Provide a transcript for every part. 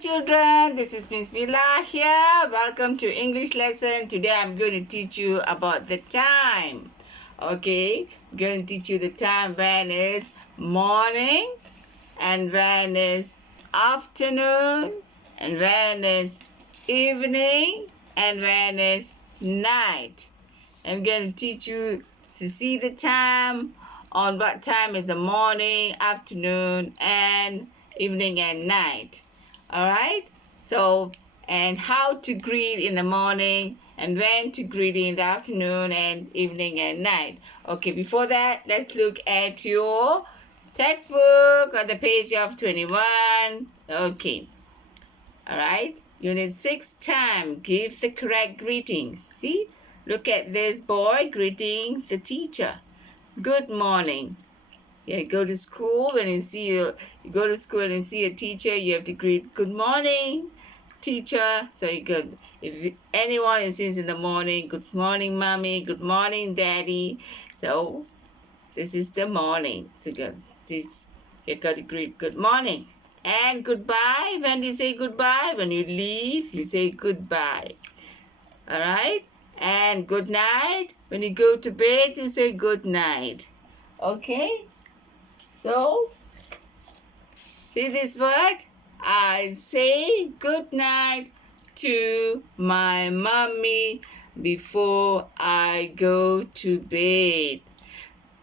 children, this is Miss Villa here. Welcome to English lesson. Today I'm going to teach you about the time. Okay, I'm going to teach you the time when is morning and when is afternoon and when is evening and when is night. I'm going to teach you to see the time on what time is the morning, afternoon, and evening and night. All right? So, and how to greet in the morning and when to greet in the afternoon and evening and night. Okay, before that, let's look at your textbook on the page of 21. Okay. All right. Unit 6 time. Give the correct greetings. See? Look at this boy greeting the teacher. Good morning. Yeah, go to school when you go to school and you see a teacher, you have to greet good morning, teacher. So you could, if anyone is in the morning, good morning, mommy, good morning, daddy. So this is the morning. So you got to greet good morning. And goodbye, when you say goodbye, when you leave, you say goodbye. All right? And good night, when you go to bed, you say good night. Okay? So, see this word? I say good night to my mommy before I go to bed.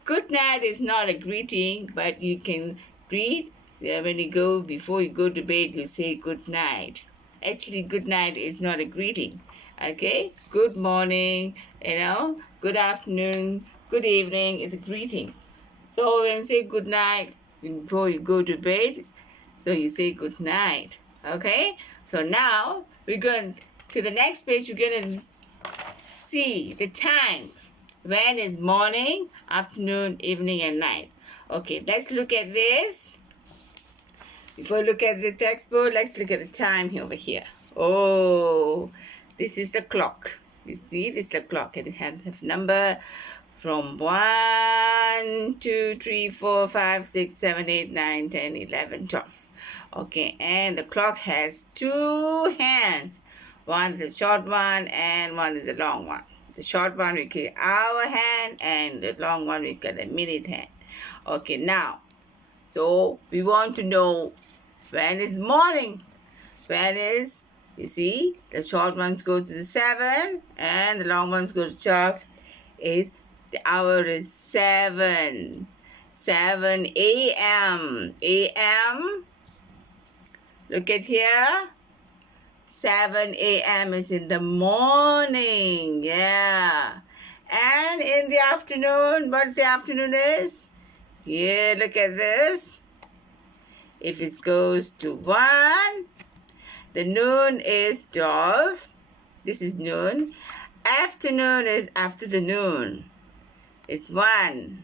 Good night is not a greeting, but you can greet when you go, before you go to bed, you say good night. Actually, good night is not a greeting. Okay? Good morning, good afternoon, good evening is a greeting. So when you say good night before you go to bed, so you say good night. Okay? So now we're going to the next page. We're going to see the time. When is morning, afternoon, evening, and night. Okay, let's look at this. Before we look at the textbook, let's look at the time over here. Oh, this is the clock. You see, this is the clock. It has a number from 1, 2, 3, 4, 5, 6, 7, 8, 9, 10, 11, 12. Okay, and the clock has two hands. One is the short one and one is the long one. The short one we call hour hand and the long one we call the minute hand. Okay, now, so we want to know when is morning. When is, you see, the short ones go to the 7 and the long ones go to 12. The hour is 7. 7 a.m. A.m. Look at here. 7 a.m. is in the morning. Yeah. And in the afternoon, what the afternoon is? Yeah, look at this. If it goes to 1, the noon is 12. This is noon. Afternoon is after the noon. It's 1.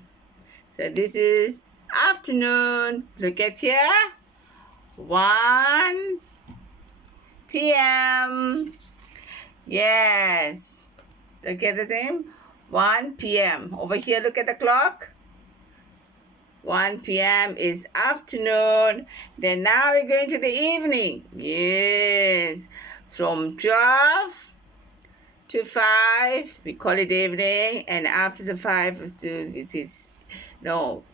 So this is afternoon. Look at here. 1 p.m. Yes. Look at the thing. 1 p.m. Over here, look at the clock. 1 p.m. is afternoon. Then now we're going to the evening. Yes. From 12 to 5, we call it evening. And after the 5 is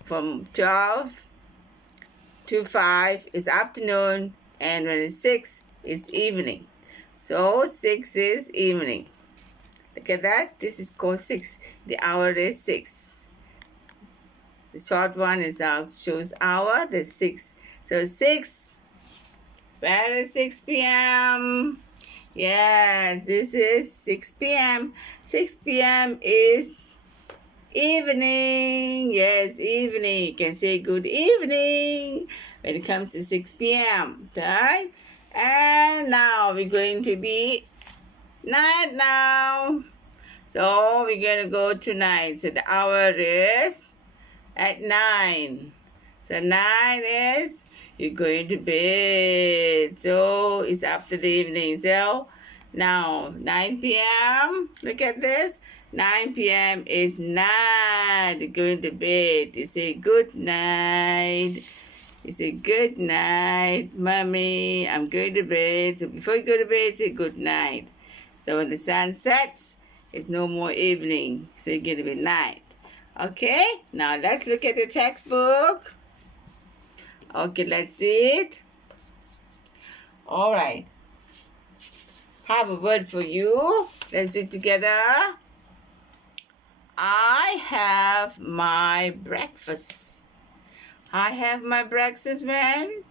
from 12 to 5 is afternoon. And when it's 6, it's evening. So 6 is evening. Look at that. This is called 6. The hour is 6. The short one is out, shows hour. The 6. So 6. Where is 6 p.m.? Yes, this is 6 p.m. 6 p.m. is evening. Yes, evening. You can say good evening when it comes to 6 p.m. Right? And now we're going to the night now. So we're going to go to night. So the hour is at 9. So 9 is you're going to bed. So it's after the evening. So now 9 p.m. Look at this. 9 p.m. is night. You're going to bed. You say good night. You say, good night, mommy. I'm going to bed. So before you go to bed, say good night. So when the sun sets, it's no more evening. So it's going to be night. Okay, now let's look at the textbook. Okay, let's read. All right. Have a word for you. Let's read together. I have my breakfast. I have my breakfast when?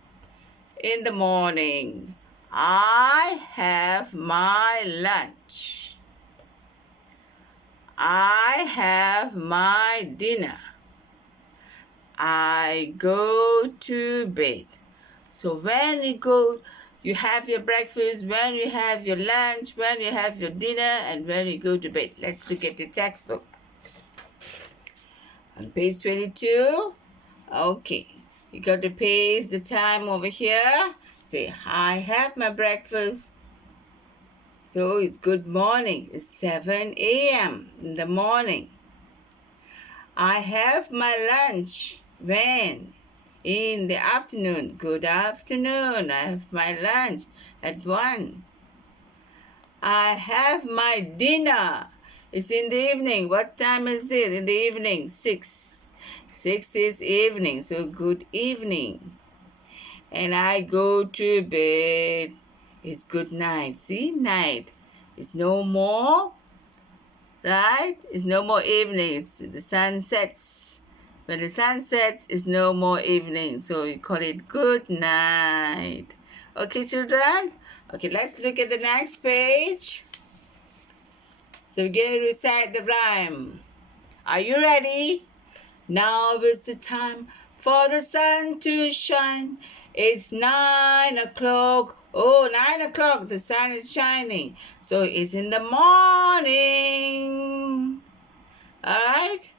In the morning. I have my lunch. I have my dinner. I go to bed. So when you have your breakfast, when you have your lunch, when you have your dinner, and when you go to bed. Let's look at the textbook. On page 22, okay, you got to paste the time over here. Say, I have my breakfast. So it's good morning. It's 7 a.m. in the morning. I have my lunch. When? In the afternoon. Good afternoon. I have my lunch at 1. I have my dinner. It's in the evening. What time is it? In the evening. 6. 6 is evening. So good evening. And I go to bed. It's good night. See? Night. It's no more, right? It's no more evening. The sun sets. When the sun sets, it's no more evening. So we call it good night. Okay, children? Okay, let's look at the next page. So we're going to recite the rhyme. Are you ready? Now is the time for the sun to shine. It's 9 o'clock. Oh, 9 o'clock. The sun is shining. So it's in the morning. All right?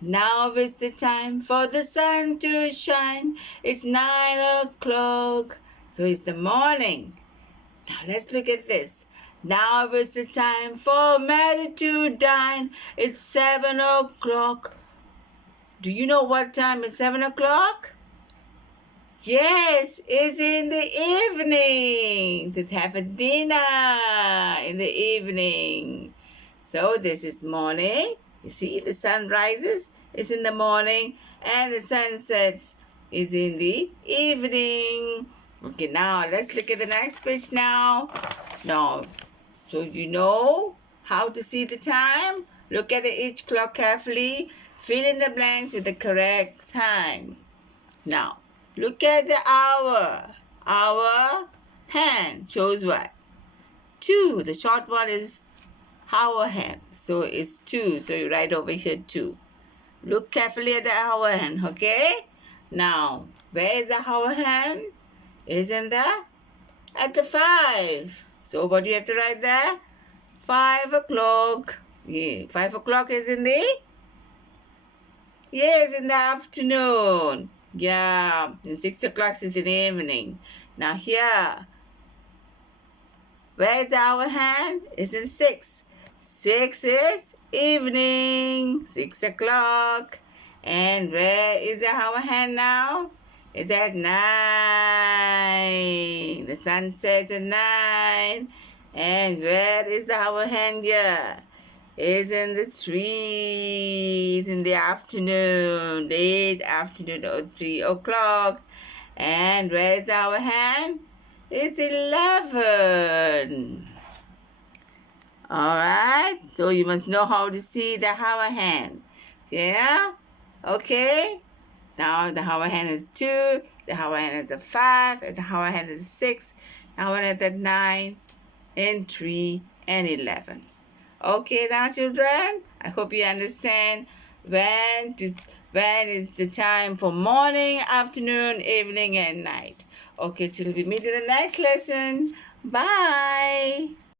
Now is the time for the sun to shine. It's 9 o'clock. So it's the morning. Now let's look at this. Now is the time for Mary to dine. It's 7 o'clock. Do you know what time is 7 o'clock? Yes, it's in the evening. Let's have a dinner in the evening. So this is morning. You see, the sun rises, it's in the morning, and the sun sets is in the evening. Okay, now let's look at the next page now. Now, so you know how to see the time? Look at each clock carefully. Fill in the blanks with the correct time. Now, look at the hour. Our hand shows what? 2. The short one is hour hand. So it's 2. So you write over here 2. Look carefully at the hour hand, okay? Now, where is the hour hand? Isn't that? At the 5. So what do you have to write there? 5 o'clock. Yeah, 5 o'clock is in the? Yes, in the afternoon. Yeah, and 6 o'clock is in the evening. Now here, where is our hand? It's in 6. 6 is evening, 6 o'clock. And where is our hand now? It's at 9. The sun sets at 9. And where is our hand here? It's in the 3. It's in the afternoon, late afternoon, or 3 o'clock. And where's our hand? It's 11. All right, so you must know how to see the hour hand. Yeah? Okay? Now the hour hand is 2, the hour hand is 5, and the hour hand is 6, the hour hand is 9, and 3, and 11. Okay, now children, I hope you understand when is the time for morning, afternoon, evening, and night. Okay, till we meet in the next lesson. Bye.